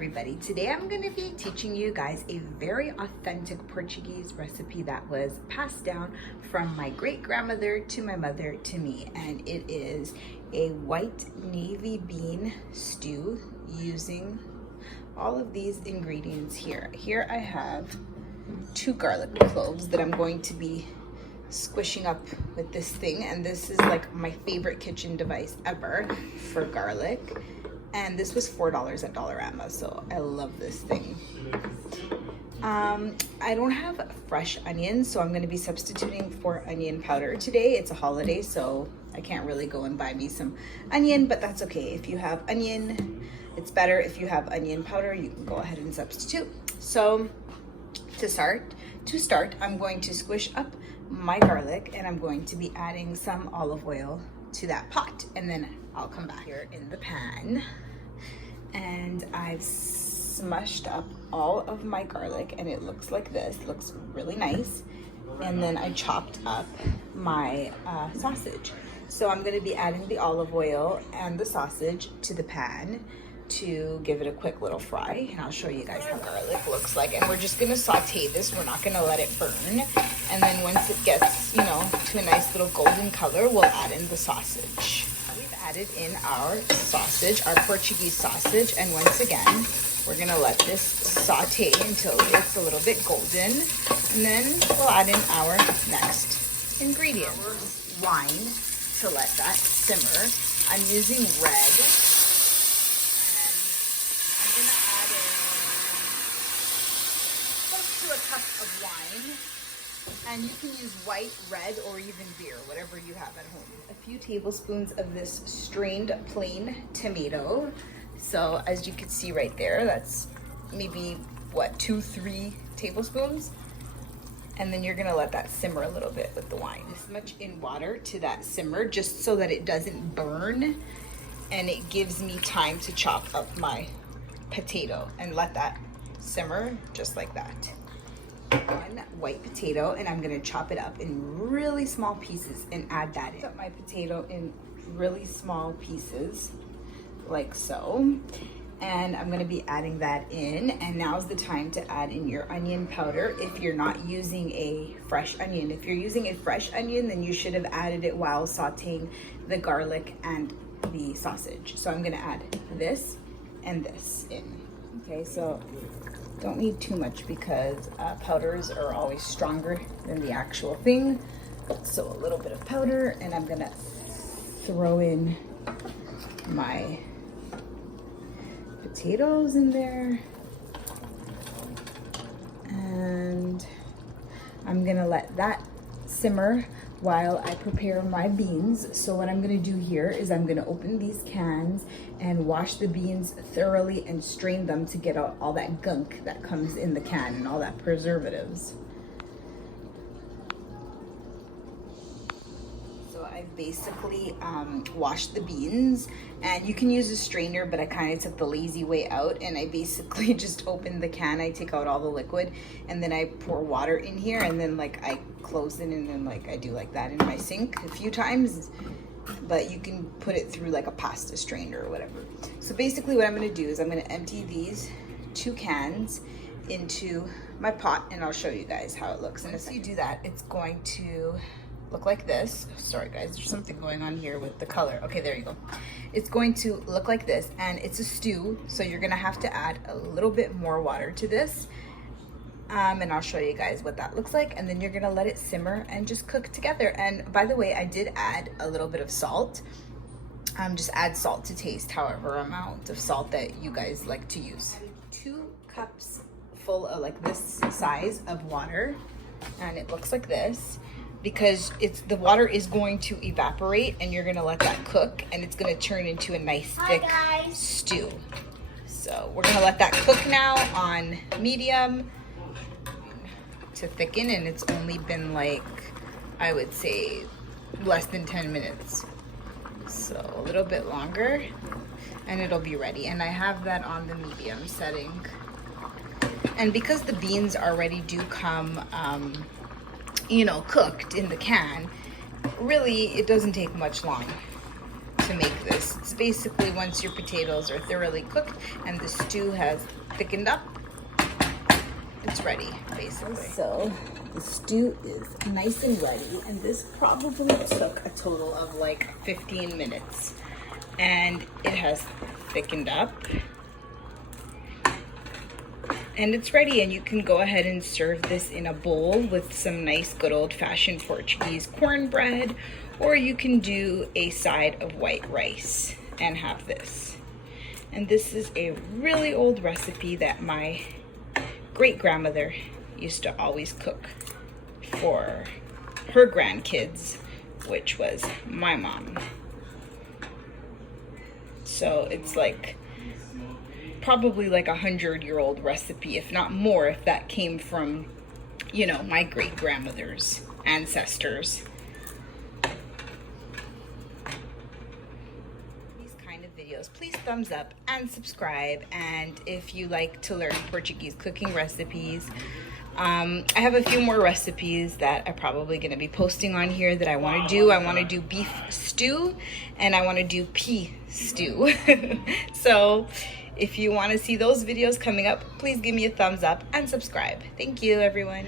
everybody. Today I'm going to be teaching you guys a very authentic Portuguese recipe that was passed down from my great grandmother to my mother to me, and it is a white navy bean stew using all of these ingredients here. Here I have 2 garlic cloves that I'm going to be squishing up with this thing, and this is like my favorite kitchen device ever for garlic. And this was $4 at Dollarama, so I love this thing. I don't have fresh onions, so I'm going to be substituting for onion powder today. It's a holiday, so I can't really go and buy me some onion, but that's okay. If you have onion, it's better. If you have onion powder, you can go ahead and substitute. So to start, I'm going to squish up my garlic, and I'm going to be adding some olive oil to that pot, and then I'll come back here in the pan, and I've smushed up all of my garlic, and it looks like this. It looks really nice. And then I chopped up my sausage. So I'm going to be adding the olive oil and the sausage to the pan to give it a quick little fry, and I'll show you guys how garlic looks like. And we're just going to saute this. We're not going to let it burn. And then once it gets, you know, to a nice little golden color, we'll add in the sausage. We've added in our sausage, our Portuguese sausage, and once again, we're going to let this saute until it's a little bit golden, and then we'll add in our next ingredient. Wine to let that simmer. I'm using red. A cup of wine, and you can use white, red, or even beer, whatever you have at home. A few tablespoons of this strained plain tomato. So as you can see right there, that's maybe what, 2-3 tablespoons. And then you're gonna let that simmer a little bit with the wine. This much in water to that simmer, just so that it doesn't burn, and it gives me time to chop up my potato and let that simmer just like that. 1 white potato, and I'm gonna chop it up in really small pieces and add that in. Chop my potato in really small pieces, like so. And I'm gonna be adding that in, and now's the time to add in your onion powder if you're not using a fresh onion. If you're using a fresh onion, then you should have added it while sauteing the garlic and the sausage. So I'm gonna add this and this in. Okay, so don't need too much because powders are always stronger than the actual thing. So a little bit of powder, and I'm gonna throw in my potatoes in there. And I'm gonna let that simmer while I prepare my beans. So what I'm gonna do here is I'm gonna open these cans and wash the beans thoroughly and strain them to get out all that gunk that comes in the can and all that preservatives. So I've basically washed the beans, and you can use a strainer, but I kind of took the lazy way out, and I basically just opened the can. I take out all the liquid, and then I pour water in here, and then like I close it, and then like I do like that in my sink a few times. But you can put it through like a pasta strainer or whatever. So basically what I'm gonna do is I'm gonna empty these 2 cans into my pot, and I'll show you guys how it looks. And as you do that, it's going to look like this. Sorry guys, there's something going on here with the color. Okay, there you go. It's going to look like this, and it's a stew, so you're gonna have to add a little bit more water to this. And I'll show you guys what that looks like, and then you're gonna let it simmer and just cook together. And by the way, I did add a little bit of salt. Just add salt to taste, however amount of salt that you guys like to use. 2 cups full of like this size of water, and it looks like this because the water is going to evaporate, and you're gonna let that cook, and it's gonna turn into a nice thick stew. So we're gonna let that cook now on medium to thicken, and it's only been like, I would say, less than 10 minutes. So a little bit longer, and it'll be ready. And I have that on the medium setting. And because the beans already do come, you know, cooked in the can, really it doesn't take much long to to make this. It's basically once your potatoes are thoroughly cooked and the stew has thickened up, it's ready, basically. So the stew is nice and ready, and this probably took a total of like 15 minutes. And it has thickened up. And it's ready, and you can go ahead and serve this in a bowl with some nice good old-fashioned Portuguese cornbread, or you can do a side of white rice and have this. And this is a really old recipe that my great-grandmother used to always cook for her grandkids, which was my mom. So it's like probably like 100-year-old recipe, if not more, if that came from, you know, my great-grandmother's ancestors. These kind of videos, please thumbs up and subscribe. And if you like to learn Portuguese cooking recipes, I have a few more recipes that I'm probably going to be posting on here that I want to do. I want to do beef stew, and I want to do pea stew. So if you want to see those videos coming up, please give me a thumbs up and subscribe. Thank you, everyone.